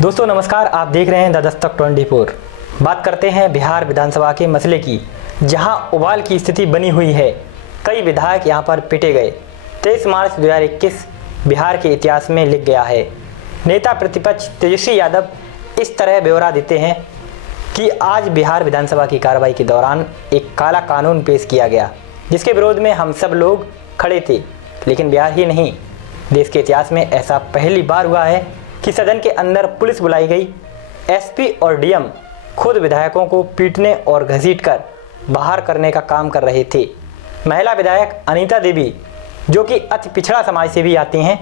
दोस्तों नमस्कार, आप देख रहे हैं द दस्तक 24। बात करते हैं बिहार विधानसभा के मसले की, जहां उबाल की स्थिति बनी हुई है। कई विधायक यहां पर पिटे गए। 23 मार्च 2021 बिहार के इतिहास में लिख गया है। नेता प्रतिपक्ष तेजस्वी यादव इस तरह ब्यौरा देते हैं कि आज बिहार विधानसभा की कार्रवाई के दौरान एक काला कानून पेश किया गया, जिसके विरोध में हम सब लोग खड़े थे। लेकिन बिहार ही नहीं, देश के इतिहास में ऐसा पहली बार हुआ है कि सदन के अंदर पुलिस बुलाई गई। एसपी और डीएम खुद विधायकों को पीटने और घसीटकर बाहर करने का काम कर रहे थे। महिला विधायक अनीता देवी, जो कि अति पिछड़ा समाज से भी आती हैं,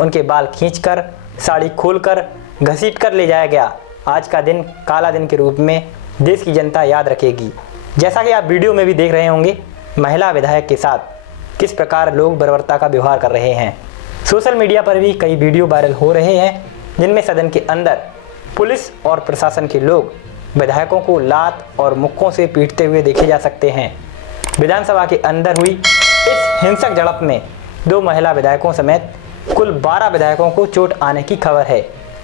उनके बाल खींचकर, साड़ी खोलकर, घसीटकर ले जाया गया। आज का दिन काला दिन के रूप में देश की जनता याद रखेगी। जैसा कि आप वीडियो में भी देख रहे होंगे, महिला विधायक के साथ किस प्रकार लोग बर्बरता का व्यवहार कर रहे हैं। सोशल मीडिया पर भी कई वीडियो वायरल हो रहे हैं, जिनमें सदन के अंदर पुलिस और प्रशासन के लोग विधायकों को लात और मुक्कों से पीटते हुए देखे जा सकते हैं। विधानसभा के अंदर हुई इस हिंसक झड़प में 2 महिला विधायकों समेत कुल 12 विधायकों को चोट आने की खबर है।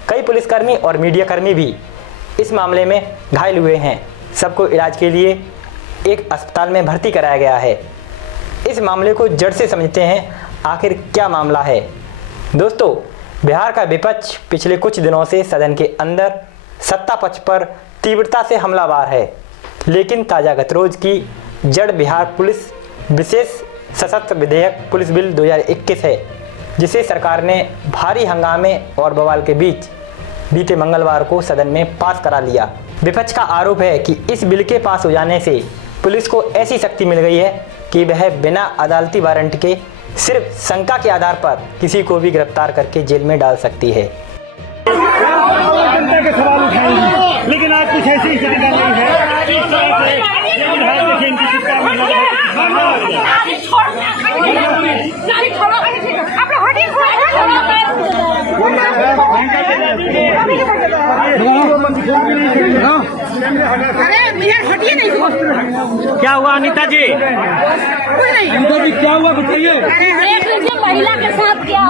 कई पुलिसकर्मी और मीडियाकर्मी भी इस मामले में घायल हुए हैं। सबको इलाज के लिए एक अस्पताल में भर्ती कराया गया है। इस मामले को जड़ से समझते हैं, आखिर क्या मामला है। दोस्तों, बिहार का विपक्ष पिछले कुछ दिनों से सदन के अंदर सत्ता पक्ष पर तीव्रता से हमलावर है। लेकिन ताज़ा गतिरोध की जड़ बिहार पुलिस विशेष सशस्त्र विधेयक पुलिस बिल 2021 है, जिसे सरकार ने भारी हंगामे और बवाल के बीच बीते मंगलवार को सदन में पास करा लिया। विपक्ष का आरोप है कि इस बिल के पास हो जाने से पुलिस को ऐसी शक्ति मिल गई है कि वह बिना अदालती वारंट के सिर्फ शंका के आधार पर किसी को भी गिरफ्तार करके जेल में डाल सकती है। जनता के सवाल उठाएंगी, लेकिन आज कुछ ऐसी स्थिति नहीं है। इस तरह से हटिए नहीं। क्या हुआ अनीता जी? कुछ नहीं। अनीता जी क्या हुआ बताइए। महिला के साथ क्या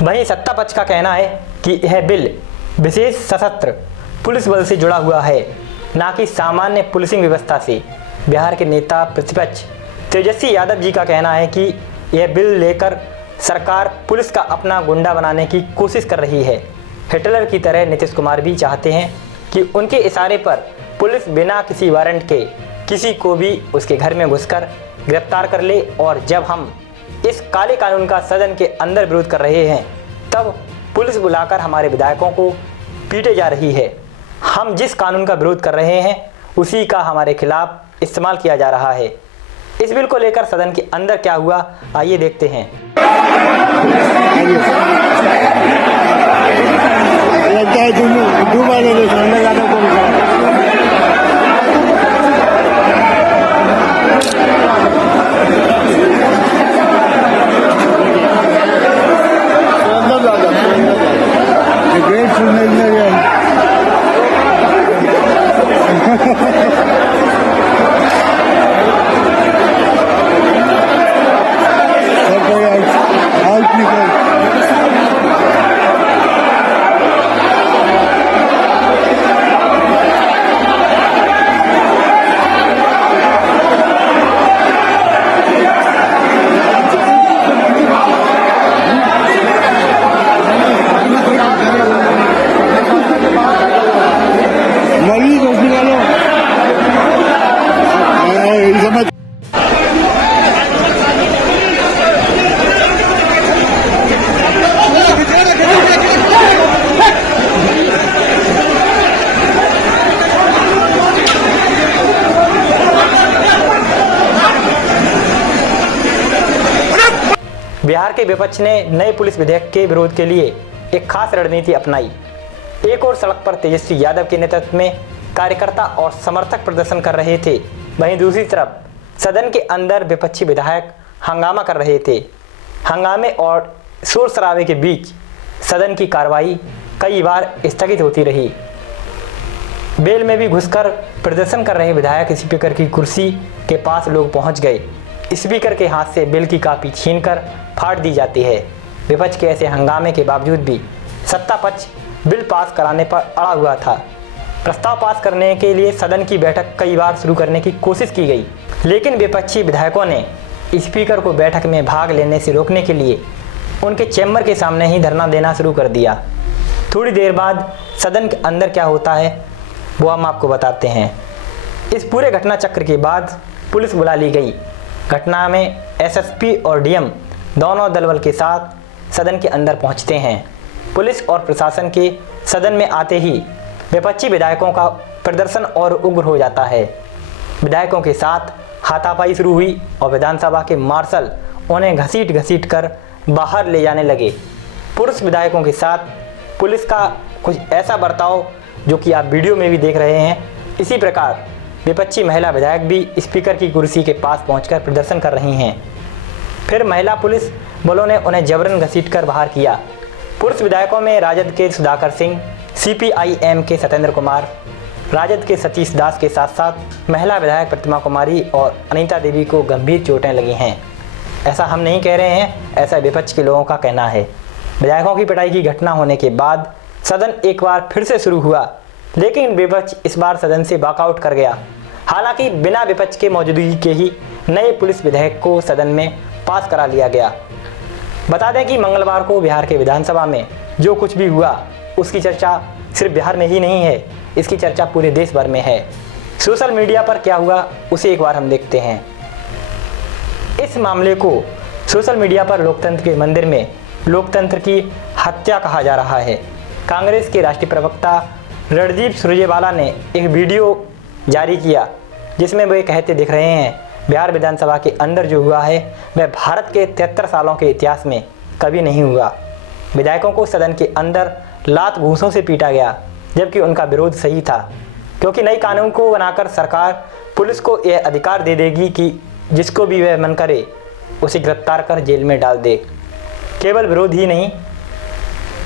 वहीं सत्ता पक्ष का कहना है कि यह बिल विशेष सशस्त्र पुलिस बल से जुड़ा हुआ है, न कि सामान्य पुलिसिंग व्यवस्था से। बिहार के नेता प्रतिपक्ष तेजस्वी यादव जी का कहना है कि यह बिल लेकर सरकार पुलिस का अपना गुंडा बनाने की कोशिश कर रही है। हिटलर की तरह नीतीश कुमार भी चाहते हैं कि उनके इशारे पर पुलिस बिना किसी वारंट के किसी को भी उसके घर में घुसकर गिरफ्तार कर ले। और जब हम इस काले कानून का सदन के अंदर विरोध कर रहे हैं, तब पुलिस बुलाकर हमारे विधायकों को पीटे जा रही है। हम जिस कानून का विरोध कर रहे हैं, उसी का हमारे खिलाफ इस्तेमाल किया जा रहा है। इस बिल को लेकर सदन के अंदर क्या हुआ, आइए देखते हैं। बिहार के विपक्ष ने नए पुलिस विधेयक के विरोध के लिए एक खास रणनीति अपनाई। एक और सड़क पर तेजस्वी यादव के नेतृत्व में कार्यकर्ता और समर्थक प्रदर्शन कर रहे थे, वहीं दूसरी तरफ सदन के अंदर विपक्षी विधायक हंगामा कर रहे थे। हंगामे और शोर शराबे के बीच सदन की कार्रवाई कई बार स्थगित होती रही। बेल में भी घुसकर प्रदर्शन कर रहे विधायक स्पीकर की कुर्सी के पास लोग पहुंच गए। स्पीकर के हाथ से बिल की कॉपी छीनकर फाड़ दी जाती है। विपक्ष के ऐसे हंगामे के बावजूद भी सत्ता पक्ष बिल पास कराने पर अड़ा हुआ था। प्रस्ताव पास करने के लिए सदन की बैठक कई बार शुरू करने की कोशिश की गई, लेकिन विपक्षी विधायकों ने स्पीकर को बैठक में भाग लेने से रोकने के लिए उनके चैम्बर के सामने ही धरना देना शुरू कर दिया। थोड़ी देर बाद सदन के अंदर क्या होता है वो हम आपको बताते हैं। इस पूरे घटना चक्र के बाद पुलिस बुला ली गई। घटना में एसएसपी और डीएम दोनों दलबल के साथ सदन के अंदर पहुंचते हैं। पुलिस और प्रशासन के सदन में आते ही विपक्षी विधायकों का प्रदर्शन और उग्र हो जाता है। विधायकों के साथ हाथापाई शुरू हुई और विधानसभा के मार्शल उन्हें घसीट कर बाहर ले जाने लगे। पुरुष विधायकों के साथ पुलिस का कुछ ऐसा बर्ताव जो कि आप वीडियो में भी देख रहे हैं। इसी प्रकार विपक्षी महिला विधायक भी स्पीकर की कुर्सी के पास पहुंचकर प्रदर्शन कर रही हैं। फिर महिला पुलिस बलों ने उन्हें जबरन घसीटकर बाहर किया। पुरुष विधायकों में राजद के सुधाकर सिंह, सीपीआईएम के सत्येंद्र कुमार, राजद के सतीश दास के साथ साथ महिला विधायक प्रतिमा कुमारी और अनीता देवी को गंभीर चोटें लगी हैं। ऐसा हम नहीं कह रहे हैं, ऐसा विपक्ष के लोगों का कहना है। विधायकों की पिटाई की घटना होने के बाद सदन एक बार फिर से शुरू हुआ, लेकिन विपक्ष इस बार सदन से वॉकआउट कर गया। हालांकि बिना विपक्ष के मौजूदगी के ही नए पुलिस विधेयक को सदन में पास करा लिया गया। बता दें कि मंगलवार को बिहार के विधानसभा में जो कुछ भी हुआ उसकी चर्चा सिर्फ बिहार में ही नहीं है, इसकी चर्चा पूरे देश भर में है। सोशल मीडिया पर क्या हुआ उसे एक बार हम देखते हैं। इस मामले को सोशल मीडिया पर लोकतंत्र के मंदिर में लोकतंत्र की हत्या कहा जा रहा है। कांग्रेस के राष्ट्रीय प्रवक्ता रणदीप सुरजेवाला ने एक वीडियो जारी किया जिसमें वे कहते दिख रहे हैं बिहार विधानसभा के अंदर जो हुआ है वह भारत के 73 सालों के इतिहास में कभी नहीं हुआ। विधायकों को सदन के अंदर लात घूंसों से पीटा गया, जबकि उनका विरोध सही था, क्योंकि नई कानून को बनाकर सरकार पुलिस को यह अधिकार दे देगी कि जिसको भी वह मन करे उसे गिरफ्तार कर जेल में डाल दे। केवल विरोध ही नहीं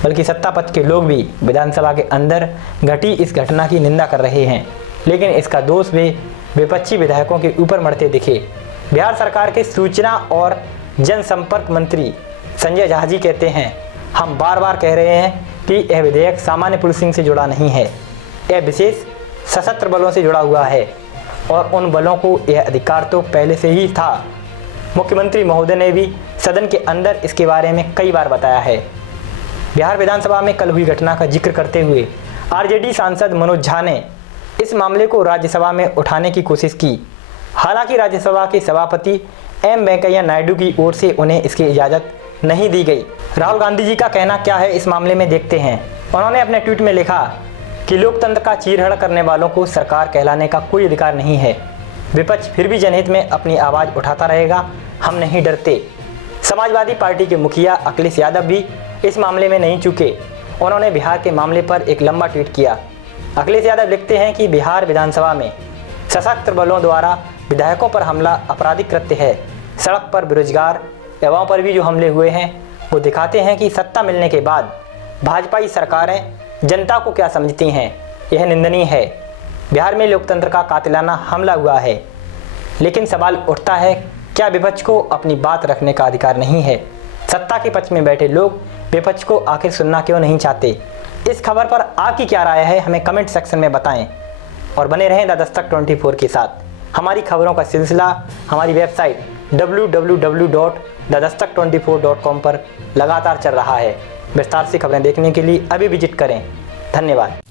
बल्कि सत्ता पक्ष के लोग भी विधानसभा के अंदर घटी इस घटना की निंदा कर रहे हैं, लेकिन इसका दोष वे विपक्षी विधायकों के ऊपर मढ़ते दिखे। बिहार सरकार के सूचना और जनसंपर्क मंत्री संजय झा जी कहते हैं, हम बार बार कह रहे हैं कि यह विधेयक सामान्य पुलिसिंग से जुड़ा नहीं है, यह विशेष सशस्त्र बलों से जुड़ा हुआ है और उन बलों को यह अधिकार तो पहले से ही था। मुख्यमंत्री महोदय ने भी सदन के अंदर इसके बारे में कई बार बताया है। बिहार विधानसभा में कल हुई घटना का जिक्र करते हुए आरजेडी सांसद मनोज झा ने इस मामले को राज्यसभा में उठाने की कोशिश की। हालांकि राज्यसभा के सभापति एम वेंकैया नायडू की ओर से उन्हें इसकी इजाज़त नहीं दी गई। राहुल गांधी जी का कहना क्या है इस मामले में देखते हैं। उन्होंने अपने ट्वीट में लिखा कि लोकतंत्र का चीरहरण करने वालों को सरकार कहलाने का कोई अधिकार नहीं है। विपक्ष फिर भी जनहित में अपनी आवाज़ उठाता रहेगा, हम नहीं डरते। समाजवादी पार्टी के मुखिया अखिलेश यादव भी इस मामले में नहीं चूके। उन्होंने बिहार के मामले पर एक लंबा ट्वीट किया। अखिलेश यादव लिखते हैं कि बिहार विधानसभा में सशस्त्र बलों द्वारा विधायकों पर हमला आपराधिक कृत्य है। सड़क पर बेरोजगार युवाओं पर भी जो हमले हुए हैं वो दिखाते हैं कि सत्ता मिलने के बाद भाजपाई सरकारें जनता को क्या समझती हैं। यह निंदनीय है। बिहार में लोकतंत्र का कातिलाना हमला हुआ है, लेकिन सवाल उठता है क्या विपक्ष को अपनी बात रखने का अधिकार नहीं है। सत्ता के पक्ष में बैठे लोग विपक्ष को आखिर सुनना क्यों नहीं चाहते। इस खबर पर आपकी क्या राय है हमें कमेंट सेक्शन में बताएं और बने रहें द दस्तक 24 के साथ। हमारी खबरों का सिलसिला हमारी वेबसाइट www.thedastak24.com पर लगातार चल रहा है। विस्तार से खबरें देखने के लिए अभी विजिट करें। धन्यवाद।